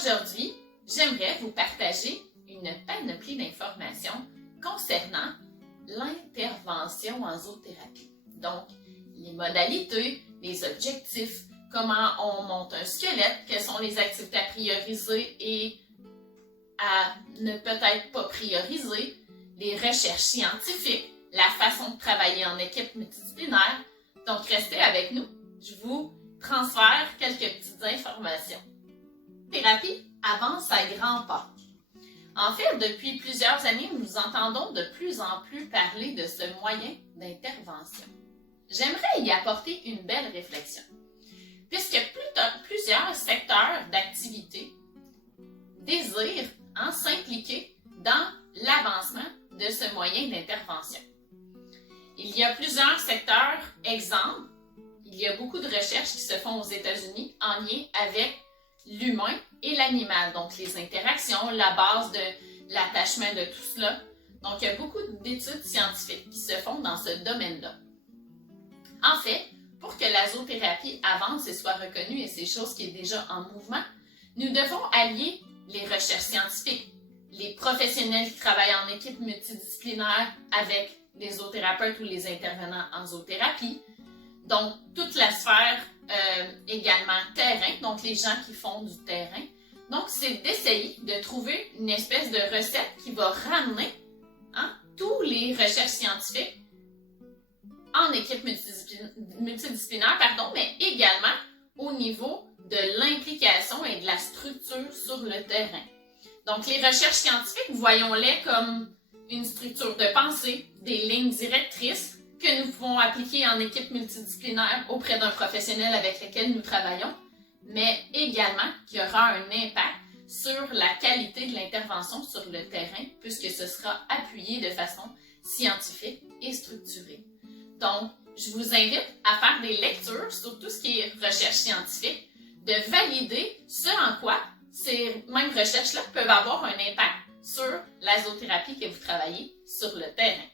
Aujourd'hui, j'aimerais vous partager une panoplie d'informations concernant l'intervention en zoothérapie. Donc, les modalités, les objectifs, comment on monte un squelette, quelles sont les activités à prioriser et à ne peut-être pas prioriser, les recherches scientifiques, la façon de travailler en équipe multidisciplinaire. Donc, restez avec nous, je vous transfère quelques petites informations. La thérapie avance à grands pas. En fait, depuis plusieurs années, nous entendons de plus en plus parler de ce moyen d'intervention. J'aimerais y apporter une belle réflexion, puisque plusieurs secteurs d'activité désirent s'impliquer dans l'avancement de ce moyen d'intervention. Il y a plusieurs secteurs, exemple, il y a beaucoup de recherches qui se font aux États-Unis en lien avec l'humain et l'animal, donc les interactions, la base de l'attachement de tout cela. Donc, il y a beaucoup d'études scientifiques qui se font dans ce domaine-là. En fait, pour que la zoothérapie avance et soit reconnue, et c'est chose qui est déjà en mouvement, nous devons allier les recherches scientifiques, les professionnels qui travaillent en équipe multidisciplinaire avec les zoothérapeutes ou les intervenants en zoothérapie, donc toute la sphère également terrain, donc les gens qui font du terrain. Donc, c'est d'essayer de trouver une espèce de recette qui va ramener tous les recherches scientifiques en équipe multidisciplinaire, mais également au niveau de l'implication et de la structure sur le terrain. Donc, les recherches scientifiques, voyons-les comme une structure de pensée, des lignes directrices que nous pouvons appliquer en équipe multidisciplinaire auprès d'un professionnel avec lequel nous travaillons, mais également qui aura un impact sur la qualité de l'intervention sur le terrain, puisque ce sera appuyé de façon scientifique et structurée. Donc, je vous invite à faire des lectures sur tout ce qui est recherche scientifique, de valider ce en quoi ces mêmes recherches-là peuvent avoir un impact sur la zoothérapie que vous travaillez sur le terrain.